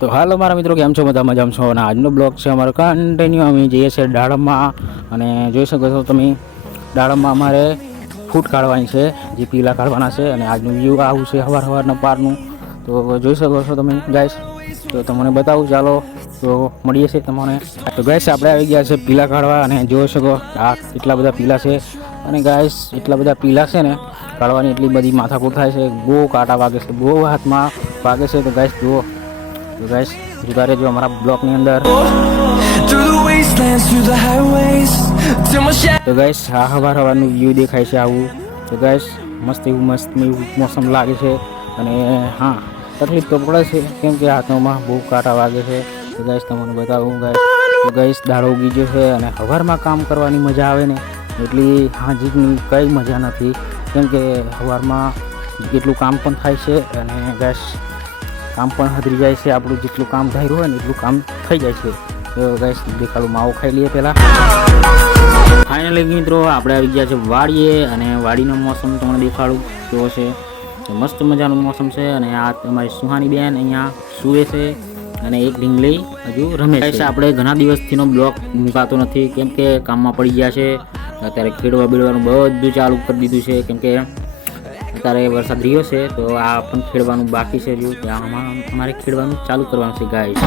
તો હાલો મારા મિત્રો, કેમ છો? બધા મજામાં છો? અને આજનો બ્લોગ છે અમારો કન્ટિન્યુ. અમે જઈએ છીએ દાડમમાં અને જોઈ શકો છો તમે દાડમમાં અમારે ફૂટ કાઢવાની છે, જે પીલા કાઢવાના છે. અને આજનું વ્યૂ આવું છે સવારના પારનું. તો જોઈ શકો છો તમે ગાઈસ. તો તમને બતાવું, ચાલો તો મળીએ છીએ તમને. તો ગાઈસ આપણે આવી ગયા છે પીલા કાઢવા અને જોઈ શકો આ કેટલા બધા પીલા છે. અને ગાઈસ એટલા બધા પીલા છે ને, કાઢવાની એટલી બધી માથાકૂટ થાય છે. બહુ કાંટા વાગે છે, બહુ હાથમાં વાગે છે. તો ગાઈસ જુઓ, તો ગાઈસ જોતા રહેજો અમારા બ્લોગની અંદર. તો ગાઈસ આ સવારનું વ્યૂ દેખાય છે આવું. તો ગાઈસ મસ્ત એવું મોસમ લાગે છે. અને હા, તકલીફ તો પડે છે કેમ કે હાથોમાં બહુ કાંટા વાગે છે. તો ગાઈસ તમને બતાવું ગાઈસ. તો ગાઈસ દાડો ઉગી ગયો છે અને સવારમાં કામ કરવાની મજા આવે ને એટલી હાજીની કંઈ મજા નથી. કેમ કે સવારમાં એટલું કામ પણ થાય છે અને ગાઈસ કામ પણ હદરી જાય છે. આપણું જેટલું કામ ધાર્યું હોય ને એટલું કામ થઈ જાય છે. તો ગાઈસ દેખાડું, માવો ખાઈ લઈએ પહેલાં. ફાઇનલી મિત્રો આપણે આવી ગયા છે વાડીએ અને વાડીનો મોસમ તમને દેખાડું કેવો છે. તો મસ્ત મજાનું મોસમ છે. અને આ તમારી સુહાની બેન અહીંયા સૂવે છે અને એક ઢીંગલી હજુ રમે છે. આપણે ઘણા દિવસથીનો બ્લોગ મૂકાતો નથી કેમ કે કામમાં પડી ગયા છે. અત્યારે ખેડવા બેડવાનું બધું ચાલુ કરી દીધું છે કેમ કે અત્યારે વરસાદ રહ્યો છે. તો આ પણ ખેડવાનું બાકી છે. જો ત્યાં અમારે ખેડવાનું ચાલુ કરવાનું છે ગાઈસ.